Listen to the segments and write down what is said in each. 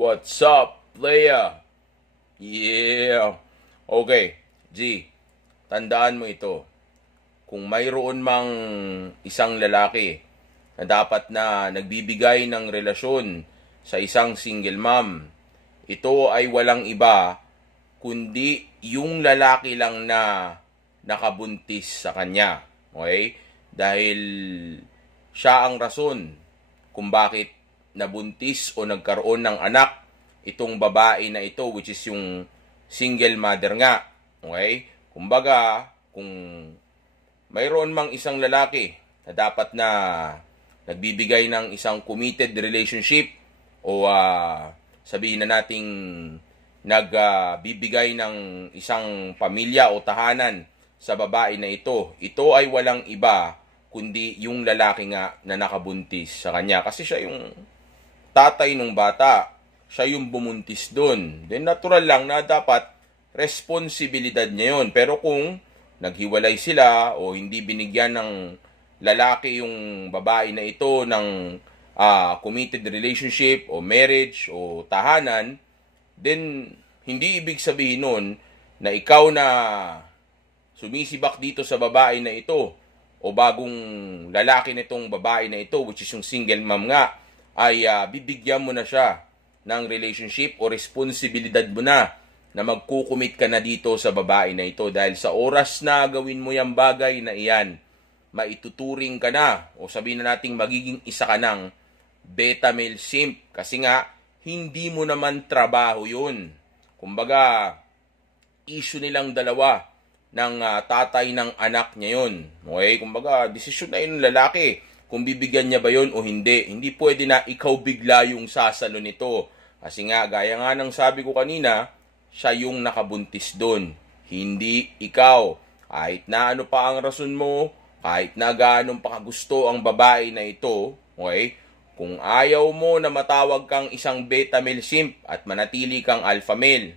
What's up, playa? Yeah. Okay, G, tandaan mo ito. Kung mayroon mang isang lalaki na dapat na nagbibigay ng relasyon sa isang single mom, ito ay walang iba kundi yung lalaki lang na nakabuntis sa kanya. Okay? Dahil siya ang rason kung bakit nabuntis o nagkaroon ng anak itong babae na ito, which is yung single mother nga. Okay? Kumbaga, kung mayroon mang isang lalaki na dapat na nagbibigay ng isang committed relationship o sabihin na nating nagbibigay ng isang pamilya o tahanan sa babae na ito ay walang iba kundi yung lalaki nga na nakabuntis sa kanya. Kasi siya yung tatay ng bata. Siya yung bumuntis doon. Then natural lang na dapat responsibilidad niya yun. Pero kung naghiwalay sila o hindi binigyan ng lalaki yung babae na ito ng committed relationship o marriage o tahanan, then hindi ibig sabihin nun na ikaw na sumisibak dito sa babae na ito o bagong lalaki nitong babae na ito, which is yung single mom nga, ay bibigyan mo na siya ng relationship o responsibilidad mo na magkukumit ka na dito sa babae na ito. Dahil sa oras na gawin mo yung bagay na iyan, maituturing ka na o sabihin na nating magiging isa ka ng beta male simp. Kasi nga, hindi mo naman trabaho yun. Kumbaga, issue nilang dalawa ng tatay ng anak niya yun. Okay? Kumbaga, desisyon na yun ng lalaki kung bibigyan niya ba yun o hindi. Hindi pwede na ikaw bigla yung sasalo nito. Kasi nga, gaya nga ng sabi ko kanina, siya yung nakabuntis doon. Hindi ikaw. Kahit na ano pa ang rason mo, kahit na gaano pa kagusto ang babae na ito, okay? Kung ayaw mo na matawag kang isang beta male simp at manatili kang alpha male,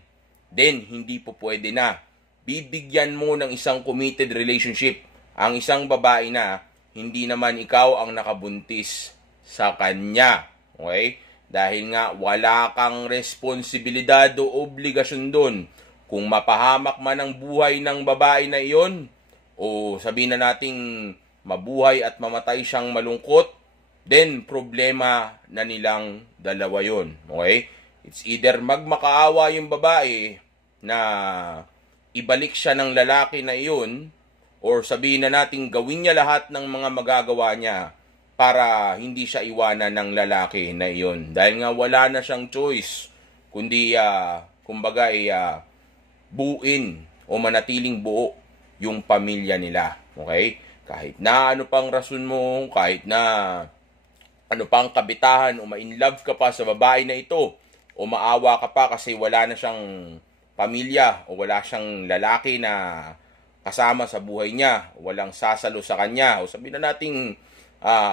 then hindi po pwede na. Bibigyan mo ng isang committed relationship ang isang babae na hindi naman ikaw ang nakabuntis sa kanya. Okay? Dahil nga wala kang responsibilidad o obligasyon doon. Kung mapahamak man ang buhay ng babae na iyon, o sabihin na nating mabuhay at mamatay siyang malungkot, then problema na nilang dalawa yon. Okay? It's either magmakaawa yung babae na ibalik siya ng lalaki na iyon, or sabihin na natin gawin niya lahat ng mga magagawa niya para hindi siya iwanan ng lalaki na iyon. Dahil nga wala na siyang choice, kundi kumbaga buuin o manatiling buo yung pamilya nila. Okay? Kahit na ano pang rason mo, kahit na ano pang kabitahan o ma-inlove ka pa sa babae na ito, o maawa ka pa kasi wala na siyang pamilya o wala siyang lalaki na kasama sa buhay niya, walang sasalo sa kanya, o sabihin na nating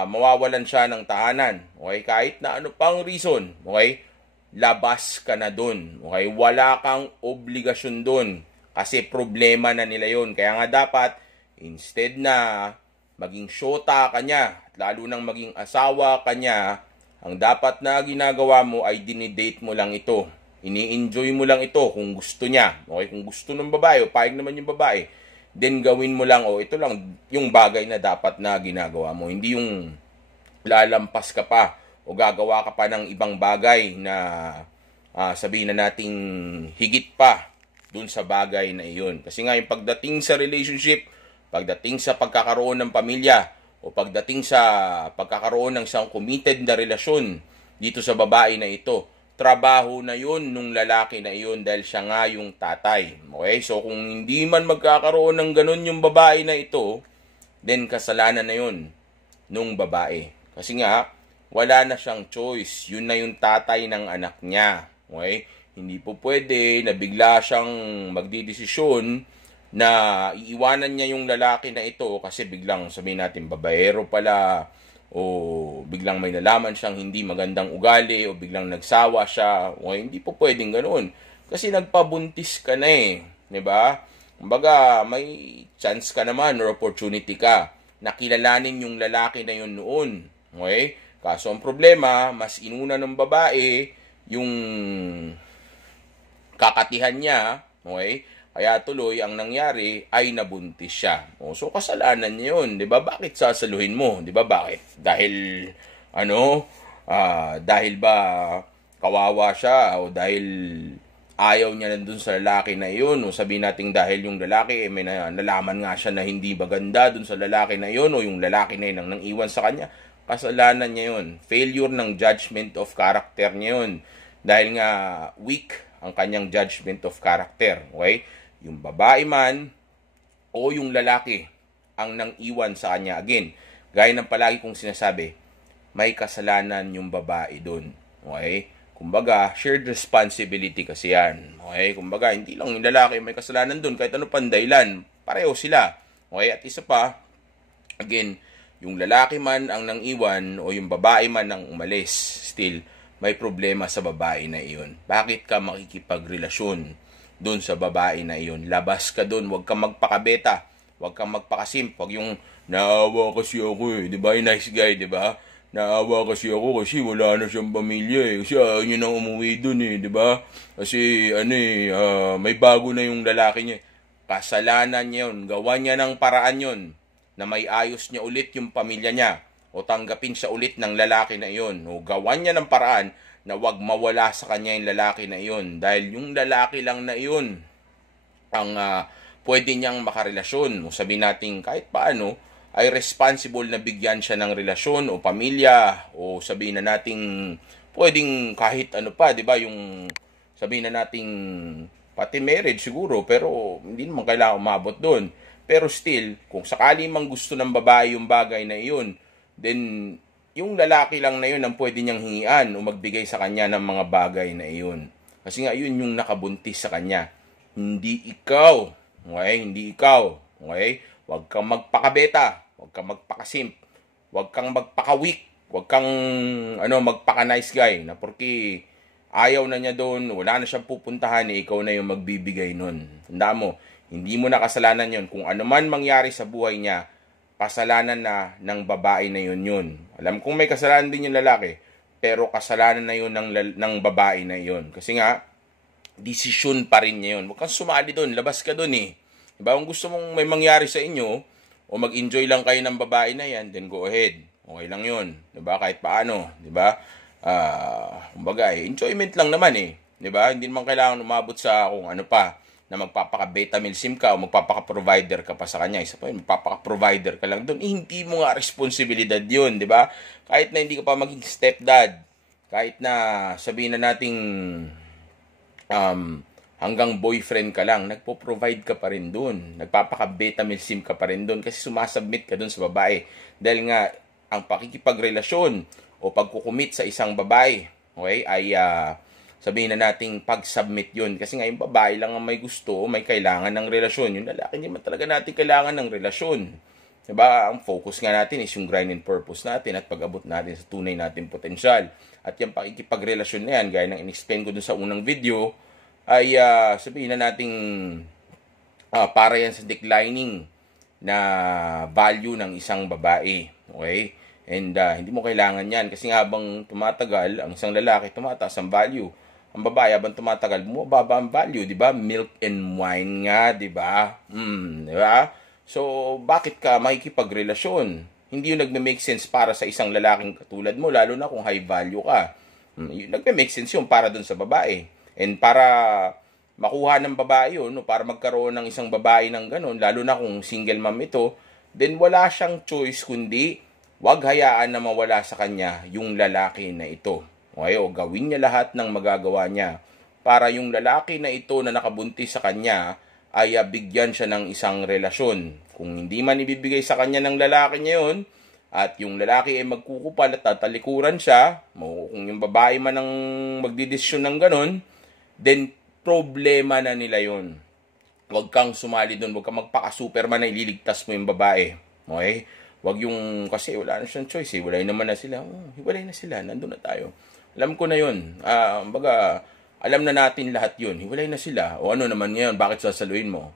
mawawalan siya ng tahanan, okay? Kahit na ano pang reason, okay? Labas ka na dun, okay? Wala kang obligasyon dun kasi problema na nila yun. Kaya nga dapat, instead na maging syota ka niya, at lalo nang maging asawa ka niya, ang dapat na ginagawa mo ay dinidate mo lang ito. Ini-enjoy mo lang ito kung gusto niya. Okay? Kung gusto ng babae, o payag naman yung babae, then gawin mo lang, ito lang yung bagay na dapat na ginagawa mo. Hindi yung lalampas ka pa o gagawa ka pa ng ibang bagay na sabihin na nating higit pa dun sa bagay na iyon. Kasi nga yung pagdating sa relationship, pagdating sa pagkakaroon ng pamilya, o pagdating sa pagkakaroon ng isang committed na relasyon dito sa babae na ito, trabaho na yun nung lalaki na yun dahil siya nga yung tatay. Okay? So kung hindi man magkakaroon ng ganun yung babae na ito, then kasalanan na yun nung babae. Kasi nga, wala na siyang choice. Yun na yung tatay ng anak niya. Okay? Hindi po pwede na bigla siyang magdidesisyon na iiwanan niya yung lalaki na ito kasi biglang sabihin natin babaero pala, o biglang may nalaman siyang hindi magandang ugali, o biglang nagsawa siya. O hindi po pwedeng ganoon. Kasi nagpabuntis ka na eh. Diba? Kumbaga, may chance ka naman or opportunity ka na kilalanin yung lalaki na yun noon. Okay? Kaso ang problema, mas inuna ng babae yung kakatihan niya, okay? Kaya tuloy, ang nangyari ay nabuntis siya. So, kasalanan niya yun, di ba? Bakit sasaluhin mo? Di ba? Bakit? Dahil, dahil ba kawawa siya o dahil ayaw niya nandun sa lalaki na yun o sabihin natin dahil yung lalaki may nalaman nga siya na hindi maganda dun sa lalaki na yun o yung lalaki na yun ang nang iwan sa kanya, kasalanan niya yun. Failure ng judgment of character niya yun. Dahil nga weak ang kanyang judgment of character. Okay? Yung babae man o yung lalaki ang nang iwan sa kanya. Again, gaya ng palagi kong sinasabi, may kasalanan yung babae dun. Okay? Kumbaga, shared responsibility kasi yan. Okay? Kumbaga, hindi lang yung lalaki may kasalanan dun. Kahit ano pang dahilan, pareho sila. Okay? At isa pa, again, yung lalaki man ang nang iwan o yung babae man ang umalis, still, may problema sa babae na iyon. Bakit ka makikipagrelasyon doon sa babae na iyon? Labas ka doon, huwag kang magpakabeta, huwag kang magpakasimp, huwag yung naawa kasi ako di ba? Yung nice guy, di ba? Naawa kasi ako kasi wala na siyang pamilya kasi ayaw niya nang umuwi doon di ba? Kasi may bago na yung lalaki niya. Kasalanan niya yun, gawa niya ng paraan yun na may ayos niya ulit yung pamilya niya o tanggapin siya ulit ng lalaki na iyon o gawan niya ng paraan na wag mawala sa kanya yung lalaki na iyon dahil yung lalaki lang na iyon ang pwede niyang makarelasyon o sabihin natin kahit paano ay responsible na bigyan siya ng relasyon o pamilya o sabihin na nating pwedeng kahit ano pa, di ba, yung sabihin na nating pati marriage siguro pero hindi naman kailangan umabot doon. Pero still, kung sakali mang gusto ng babae yung bagay na iyon, then yung lalaki lang na yun ang pwede niyang hingian o magbigay sa kanya ng mga bagay na iyon. Kasi nga yun yung nakabuntis sa kanya. Hindi ikaw. Okay? Hindi ikaw. Okay? Huwag kang magpakabeta. Huwag kang magpakasimp. Huwag kang magpaka-weak. Huwag kang magpaka-nice guy. Na porque ayaw na niya doon, wala na siyang pupuntahan, ikaw na yung magbibigay nun. Tanda mo, hindi mo na kasalanan yun. Kung ano man mangyari sa buhay niya, kasalanan na ng babae na yun. Alam kong may kasalanan din yung lalaki, pero kasalanan na yun ng babae na yun. Kasi nga, desisyon pa rin niya yun. Huwag kang sumali doon, labas ka doon Diba? Kung gusto mong may mangyari sa inyo, o mag-enjoy lang kayo ng babae na yan, then go ahead. Okay lang yun. Diba? Kahit paano. Diba? Kumbaga, enjoyment lang naman Diba? Hindi naman kailangan umabot sa kung ano pa, na magpapaka-beta milsim ka o magpapaka-provider ka pa sa kanya. Isa pa yun, magpapaka-provider ka lang doon. Hindi mo nga responsibilidad yun, di ba? Kahit na hindi ka pa maging stepdad, kahit na sabihin na nating hanggang boyfriend ka lang, nagpo-provide ka pa rin doon. Nagpapaka-beta milsim ka pa rin doon kasi sumasubmit ka doon sa babae. Dahil nga, ang pakikipagrelasyon o pagkukumit sa isang babae, okay, ay sabihin na nating pag-submit yun. Kasi nga yung babae lang ang may gusto, may kailangan ng relasyon. Yung lalaki hindi man talaga natin kailangan ng relasyon. Diba? Ang focus nga natin is yung grind and purpose natin at pag-abot natin sa tunay natin potensyal. At yung pakikipagrelasyon na yan, gaya ng in-explain ko dun sa unang video, ay sabihin na nating para yan sa declining na value ng isang babae. Okay? And hindi mo kailangan yan. Kasi nga habang tumatagal, ang isang lalaki tumataas ang value. Ang babae, habang tumatagal, bumababa ang value, di ba? Milk and wine nga, di ba? Di ba? So, bakit ka makikipagrelasyon? Hindi yung nagme-make sense para sa isang lalaking katulad mo, lalo na kung high value ka. Yung nagme-make sense yung para dun sa babae. And para makuha ng babae yun, para magkaroon ng isang babae ng ganun, lalo na kung single mom ito, then wala siyang choice kundi wag hayaan na mawala sa kanya yung lalaki na ito. Okay, o gawin niya lahat ng magagawa niya para yung lalaki na ito na nakabuntis sa kanya ay bigyan siya ng isang relasyon. Kung hindi man ibibigay sa kanya ng lalaki niya yun, at yung lalaki ay magkukupal at tatalikuran siya, kung yung babae man ang magdidesisyon ng ganun, then problema na nila yun. Huwag kang sumali doon, huwag kang magpaka-superman na ililigtas mo yung babae. Okay? Huwag yung, kasi wala na siyang choice hiwalay naman na sila. Hiwalay na sila, nandun na tayo. Alam ko na yun. Alam na natin lahat yun. Hiwalay na sila. O ano naman ngayon, bakit sasaluhin mo?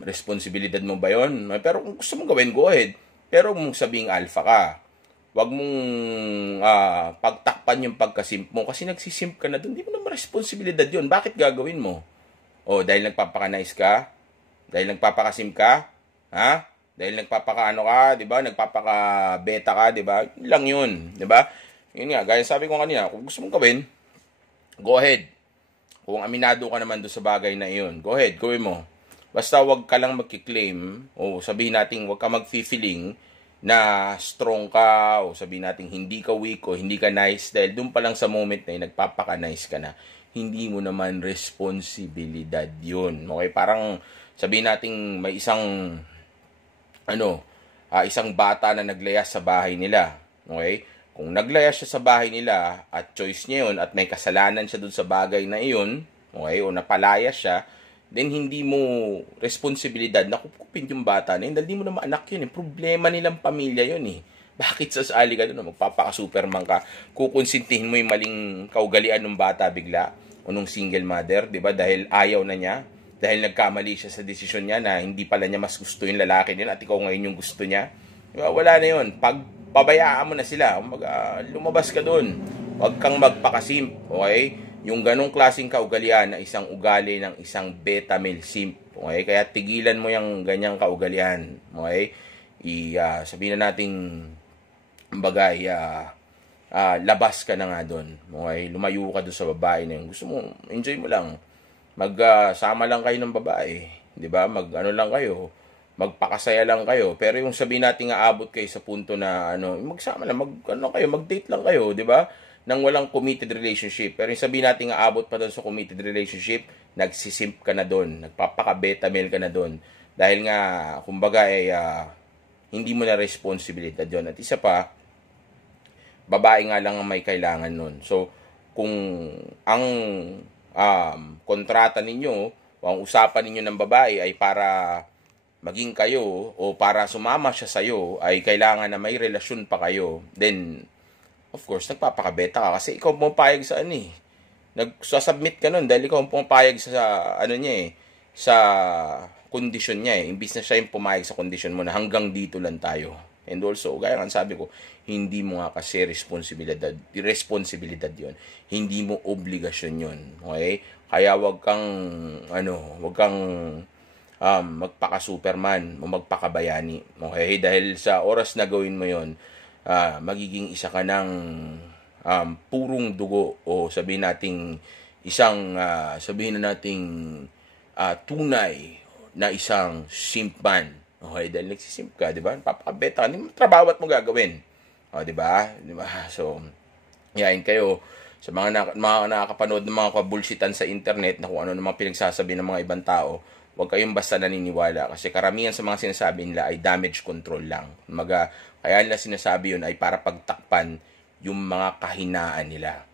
Responsibilidad mo ba yun? Pero kung gusto mong gawin, go ahead. Pero kung sabing alpha ka, wag mong pagtakpan yung pagkasimp mo kasi nagsisimp ka na doon. Hindi mo naman responsibilidad yun. Bakit gagawin mo? O, dahil nagpapaka-nice ka? Dahil nagpapakasim ka? Ha? Dahil nagpapaka-ano ka, di ba? Nagpapaka-beta ka, di ba? Yun lang yun, di ba? Yun nga, gaya sabi ko kanina, kung gusto mong gawin, go ahead. Kung aminado ka naman doon sa bagay na iyon, go ahead, gawin mo. Basta wag ka lang magkiklaim, o sabihin natin wag ka mag-feeling na strong ka, o sabihin natin hindi ka weak, o hindi ka nice, dahil doon pa lang sa moment na yun, nagpapaka-nice ka na. Hindi mo naman responsibilidad yun. Okay, parang sabihin natin may isang bata na naglayas sa bahay nila. Okay? Kung naglayas siya sa bahay nila at choice niya yun at may kasalanan siya dun sa bagay na iyon, okay, o napalayas siya, then hindi mo responsibilidad na kupkupin yung bata na yun dahil di mo naman anak yun. Problema nilang pamilya yun eh. Bakit sasali ka doon? Magpapaka-superman ka. Kukonsintihin mo yung maling kaugalian ng bata bigla o nung single mother, di ba? Dahil ayaw na niya. Dahil nagkamali siya sa desisyon niya na hindi pala niya mas gusto yung lalaki niya at ikaw ngayon yung gusto niya. Diba? Wala na yun. Pag pabayaan mo na sila, lumabas ka doon. Huwag kang magpakasimp, okay? Yung ganong klaseng kaugalian na isang ugali ng isang beta male simp, okay? Kaya tigilan mo yung ganyang kaugalian, okay? Sabihin na nating bagay, labas ka na nga doon, okay? Lumayo ka doon sa babae na yun. Gusto mo, enjoy mo lang. Magsama lang kayo ng babae, 'di ba? Lang kayo, magpakasaya lang kayo. Pero yung sabihin natin aabot kayo sa punto na magsama lang, mag-date lang kayo, 'di ba? Nang walang committed relationship. Pero yung sabihin natin aabot pa doon sa committed relationship, nagsisimp ka na doon, nagpapaka-beta male ka na doon. Dahil nga kumbaga hindi mo na responsibilidad 'yon. At isa pa, babae nga lang ang may kailangan noon. So, kung ang kontrata ninyo o ang usapan ninyo ng babae ay para maging kayo o para sumama siya sa'yo ay kailangan na may relasyon pa kayo, then of course nagpapakabeta ka kasi ikaw pumapayag sa nagsasubmit ka nun dahil ikaw pumapayag sa niya sa kondisyon niya imbis na siya yung pumayag sa kondisyon mo na hanggang dito lang tayo. And also, gaya nga sabi ko, hindi mo nga kasi responsibilidad yon. Hindi mo obligasyon yon. Okay? Kaya wag kang magpaka-superman o magpakabayani. Okay? Dahil sa oras na gawin mo yon, magiging isa ka ng purong dugo o sabihin na nating tunay na isang simpan. Okay, dahil nagsisimp ka, di ba? Papakabeta ka, trabaho at mo gagawin. O, di ba? Di ba? So, yain kayo sa mga nakakapanood ng mga kabulsitan sa internet na kung ano namang pinagsasabi ng mga ibang tao, huwag kayong basta naniniwala kasi karamihan sa mga sinasabi nila ay damage control lang. Kaya nila sinasabi yun ay para pagtakpan yung mga kahinaan nila.